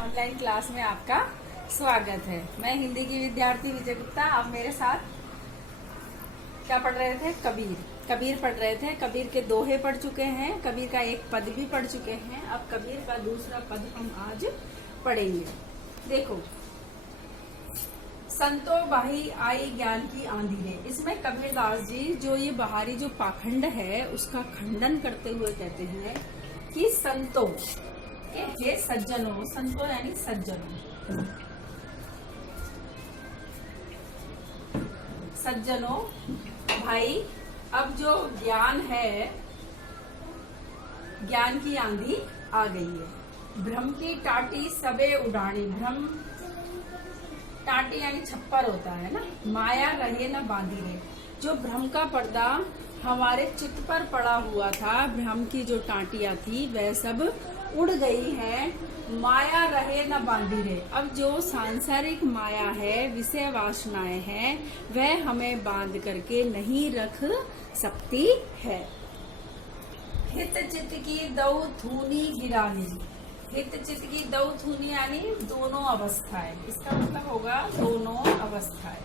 Online class में आपका स्वागत है। मैं हिंदी की विद्यार्थी विजय गुप्ता। आप मेरे साथ क्या पढ़ रहे थे? कबीर पढ़ रहे थे। कबीर के दोहे पढ़ चुके हैं, कबीर का एक पद भी पढ़ चुके हैं। अब कबीर का दूसरा पद हम आज पढ़ेंगे। देखो, संतो बाही आई ज्ञान की आंधी रे। इसमें कबीरदास जी जो ये बाहरी जो पाखंड है उसका खंडन करते हुए कहते हैं कि संतो के हे सज्जनों, संतो यानी सज्जनों, सज्जनों भाई, अब जो ज्ञान है, ज्ञान की आंधी आ गई है। भ्रम की टाटी सबे उड़ानी। भ्रम टाटी यानी छप्पर होता है ना, माया रहे न बांधी रहे। जो भ्रम का पर्दा हमारे चित्त पर पड़ा हुआ था, भ्रम की जो टाटियां थी वह सब उड़ गई है। माया रहे न बांधी रहे। अब जो सांसारिक माया है, विषय वासनाएं हैं, वह हमें बांध करके नहीं रख सकती है। हित चित्त की दऊ थूनी गिरानी। हित चित्त की दऊ थूनी यानी दोनों अवस्थाएं। इसका मतलब होगा दोनों अवस्थाएं,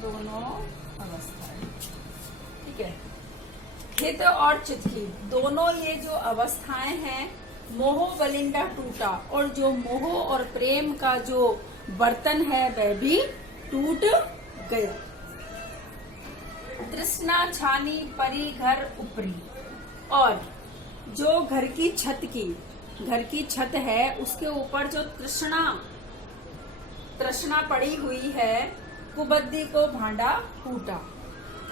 दोनों अवस्थाएं। ठीक है। हित और चित्त की दोनों ये जो अवस्थाएं हैं, मोह बलिंदा टूटा, और जो मोह और प्रेम का जो बर्तन है वह भी टूट गया। तृष्णा छानी परी घर ऊपरी। और जो घर की छत है उसके ऊपर जो तृष्णा पड़ी हुई है, कुबुद्धि को भांडा फूटा।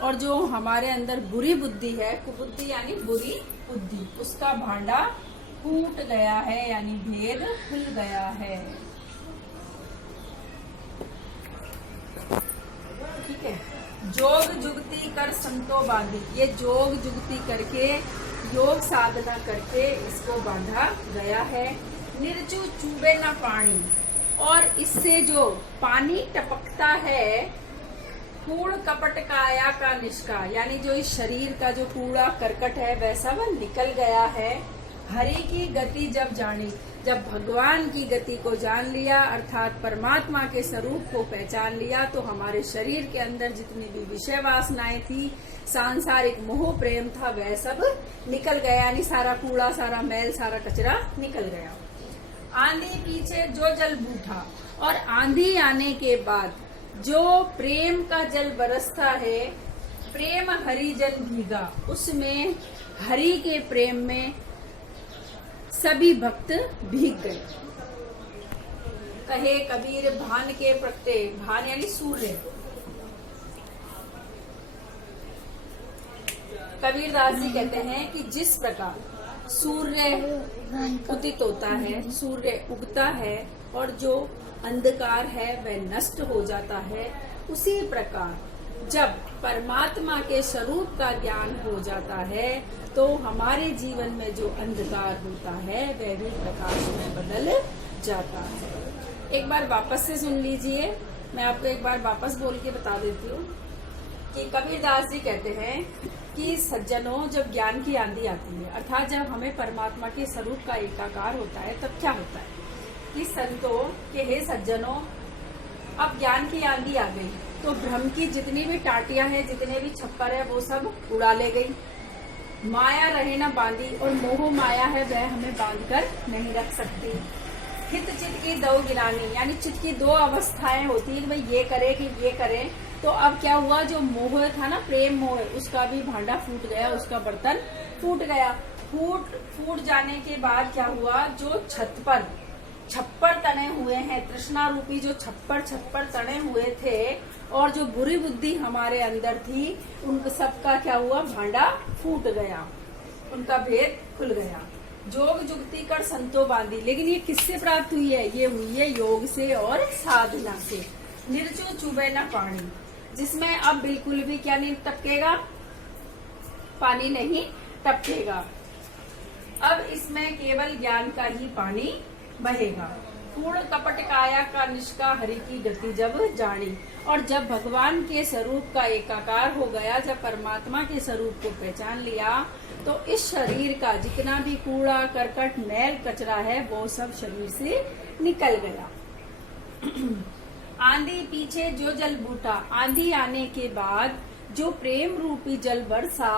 और जो हमारे अंदर बुरी बुद्धि है, कुबुद्धि यानी बुरी बुद्धि, उसका भांडा फूट गया है, यानी भेद खुल गया है। ठीक है। जोग जुगती कर संतो बांधी। ये जोग जुगती करके, योग साधना करके इसको बांधा गया है। निर्जु चूबे न पानी। और इससे जो पानी टपकता है, कूड़ कपट काया का निष्का, यानी जो इस शरीर का जो कूड़ा करकट है वह सब निकल गया है। हरि की गति जब जानी। जब भगवान की गति को जान लिया, अर्थात परमात्मा के स्वरूप को पहचान लिया, तो हमारे शरीर के अंदर जितनी भी विषय वासनाएं थी, सांसारिक मोह प्रेम था, वह सब निकल गया, यानी सारा कूड़ा, सारा मैल, सारा कचरा निकल गया। आंधी पीछे जो जल बूठा। और आंधी आने के बाद जो प्रेम का जल बरसता है, प्रेम हरि जल भीगा, उसमें हरि के प्रेम में सभी भक्त भीग गए। कहे कबीर भान के प्रत्यय। भान यानी सूर्य। कबीरदास जी कहते हैं कि जिस प्रकार सूर्य उदित होता है, सूर्य उगता है, और जो अंधकार है वह नष्ट हो जाता है, उसी प्रकार जब परमात्मा के स्वरूप का ज्ञान हो जाता है तो हमारे जीवन में जो अंधकार होता है वह भी प्रकाश में बदल जाता है। एक बार वापस से सुन लीजिए, मैं आपको एक बार वापस बोल के बता देती हूँ कि कबीरदास जी कहते हैं कि सज्जनों, जब ज्ञान की आंधी आती है, अर्थात जब हमें परमात्मा के स्वरूप का एकाकार होता है, तब क्या होता है कि संतों के हे सज्जनों, अब ज्ञान की आंधी आ गई तो भ्रम की जितनी भी टाटियां हैं, जितने भी छप्पर है, वो सब उड़ा ले गई। माया रहे न बांधी। और मोह माया है वह हमें बांधकर नहीं रख सकती। हित चित्त की दो गिरानी, यानी चित्त की दो अवस्थाएं होती है, भाई ये करे कि ये करे। तो अब क्या हुआ, जो मोह था ना, प्रेम मोह, उसका भी भांडा फूट गया, उसका बर्तन फूट गया। फूट जाने के बाद क्या हुआ, जो छप्पर तने हुए हैं, तृष्णा रूपी जो छप्पर तने हुए थे, और जो बुरी बुद्धि हमारे अंदर थी, उन सबका क्या हुआ, भांडा फूट गया, उनका भेद खुल गया। जोग जुगती कर संतो बांधी। लेकिन ये किससे प्राप्त हुई है? ये हुई है योग से और साधना से। निर्जु चुबे न पानी, जिसमें अब बिल्कुल भी क्या नहीं टपकेगा, पानी नहीं टपकेगा। अब इसमें केवल ज्ञान का ही पानी बहेगा। पूर्ण कपट काया का निष्का हरि की गति जब जानी। और जब भगवान के स्वरूप का एकाकार हो गया, जब परमात्मा के स्वरूप को पहचान लिया, तो इस शरीर का जितना भी कूड़ा करकट मैल कचरा है वो सब शरीर से निकल गया। आंधी पीछे जो जल बूटा, आंधी आने के बाद जो प्रेम रूपी जल बरसा,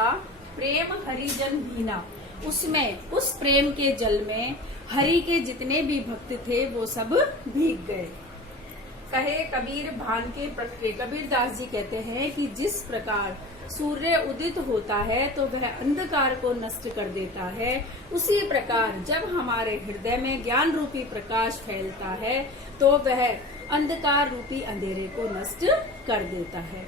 प्रेम हरि जन भीना, उसमें उस प्रेम के जल में हरि के जितने भी भक्त थे वो सब भीग गए। कहे कबीर भान के प्रगटे, कबीर दास जी कहते हैं कि जिस प्रकार सूर्य उदित होता है तो वह अंधकार को नष्ट कर देता है, उसी प्रकार जब हमारे हृदय में ज्ञान रूपी प्रकाश फैलता है तो वह अंधकार रूपी अंधेरे को नष्ट कर देता है।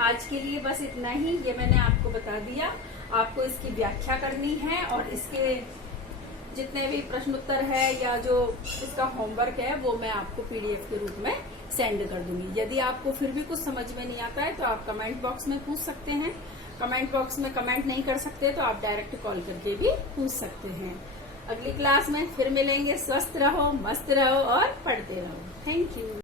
आज के लिए बस इतना ही, ये मैंने आपको बता दिया। आपको इसकी व्याख्या करनी है और इसके जितने भी प्रश्न उत्तर है या जो इसका होमवर्क है वो मैं आपको पीडीएफ के रूप में सेंड कर दूंगी। यदि आपको फिर भी कुछ समझ में नहीं आता है तो आप कमेंट बॉक्स में पूछ सकते हैं। कमेंट बॉक्स में कमेंट नहीं कर सकते तो आप डायरेक्ट कॉल करके भी पूछ सकते हैं। अगली क्लास में फिर मिलेंगे। स्वस्थ रहो, मस्त रहो और पढ़ते रहो। Thank you.